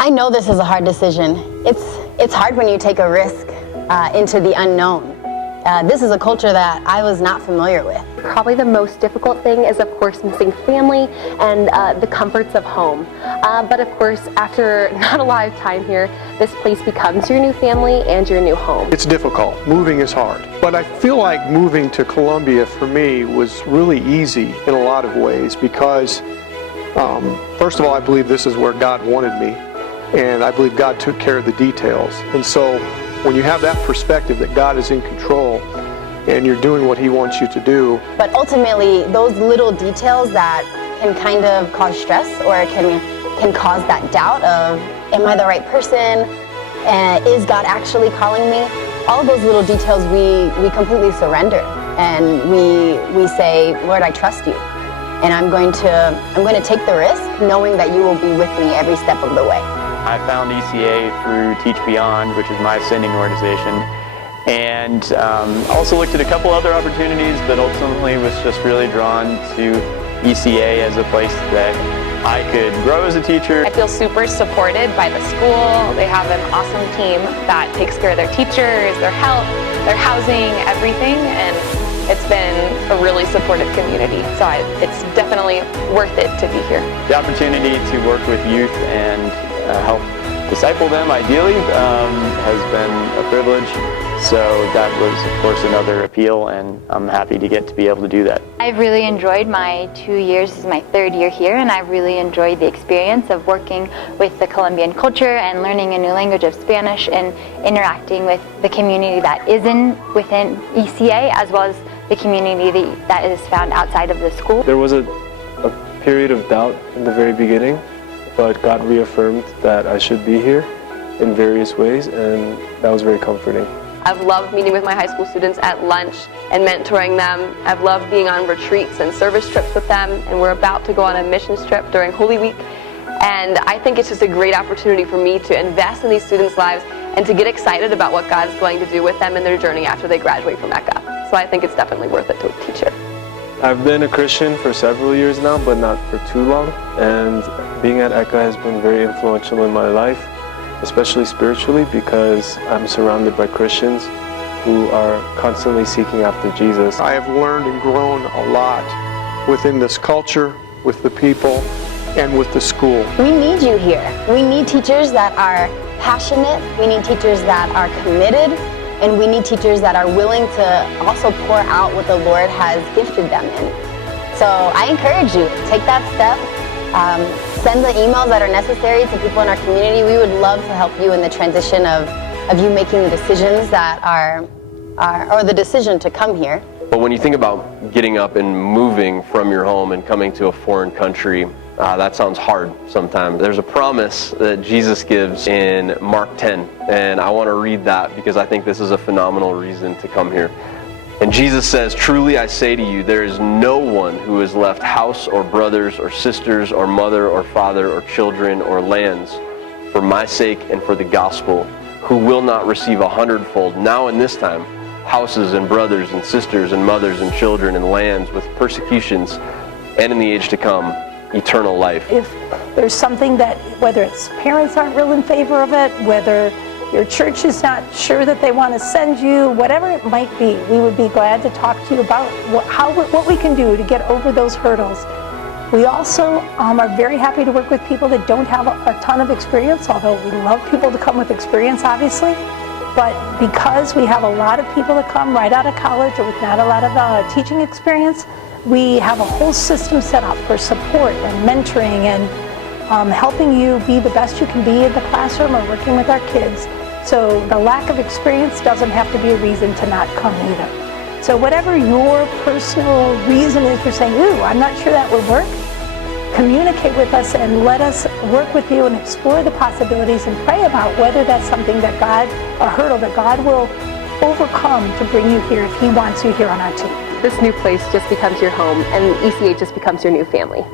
I know this is a hard decision. It's hard when you take a risk into the unknown. This is a culture that I was not familiar with. Probably the most difficult thing is, of course, missing family and the comforts of home. But of course, after not a lot of time here, this place becomes your new family and your new home. It's difficult. Moving is hard. But I feel like moving to Columbia for me was really easy in a lot of ways because, first of all, I believe this is where God wanted me, and I believe God took care of the details. And so when you have that perspective that God is in control and you're doing what He wants you to do. But ultimately, those little details that can kind of cause stress or can cause that doubt of, am I the right person? Is God actually calling me? All of those little details we completely surrender, and we say, Lord, I trust you. And I'm going to take the risk knowing that you will be with me every step of the way. I found ECA through Teach Beyond, which is my sending organization, and also looked at a couple other opportunities, but ultimately was just really drawn to ECA as a place that I could grow as a teacher. I feel super supported by the school. They have an awesome team that takes care of their teachers, their health, their housing, everything, and it's been a really supportive community. So it's definitely worth it to be here. The opportunity to work with youth and help disciple them, ideally, has been a privilege. So that was, of course, another appeal, and I'm happy to get to be able to do that. I've really enjoyed my 2 years. This is my third year here, and I've really enjoyed the experience of working with the Colombian culture and learning a new language of Spanish and interacting with the community that is within ECA, as well as the community that is found outside of the school. There was a period of doubt in the very beginning, but God reaffirmed that I should be here in various ways, and that was very comforting. I've loved meeting with my high school students at lunch and mentoring them. I've loved being on retreats and service trips with them, and we're about to go on a missions trip during Holy Week. And I think it's just a great opportunity for me to invest in these students' lives and to get excited about what God's going to do with them in their journey after they graduate from ECA. So I think it's definitely worth it to teach here. I've been a Christian for several years now, but not for too long. And being at ECA has been very influential in my life, especially spiritually, because I'm surrounded by Christians who are constantly seeking after Jesus. I have learned and grown a lot within this culture, with the people, and with the school. We need you here. We need teachers that are passionate. We need teachers that are committed. And we need teachers that are willing to also pour out what the Lord has gifted them in. So I encourage you, take that step. Send the emails that are necessary to people in our community. We would love to help you in the transition of you making the decisions that or the decision to come here. But when you think about getting up and moving from your home and coming to a foreign country, that sounds hard sometimes. There's a promise that Jesus gives in Mark 10, and I want to read that because I think this is a phenomenal reason to come here. And Jesus says, "Truly I say to you, there is no one who has left house or brothers or sisters or mother or father or children or lands for my sake and for the gospel, who will not receive 100-fold now in this time, houses and brothers and sisters and mothers and children and lands with persecutions, and in the age to come, eternal life." If there's something that, whether it's parents aren't real in favor of it, whether your church is not sure that they want to send you, whatever it might be, we would be glad to talk to you about what we can do to get over those hurdles. We also are very happy to work with people that don't have a ton of experience, although we love people to come with experience, obviously. But because we have a lot of people that come right out of college or with not a lot of teaching experience, we have a whole system set up for support and mentoring and helping you be the best you can be in the classroom or working with our kids. So the lack of experience doesn't have to be a reason to not come either. So whatever your personal reason is for saying, ooh, I'm not sure that would work, communicate with us and let us work with you and explore the possibilities and pray about whether that's something that a hurdle that God will overcome to bring you here if He wants you here on our team. This new place just becomes your home, and ECA just becomes your new family.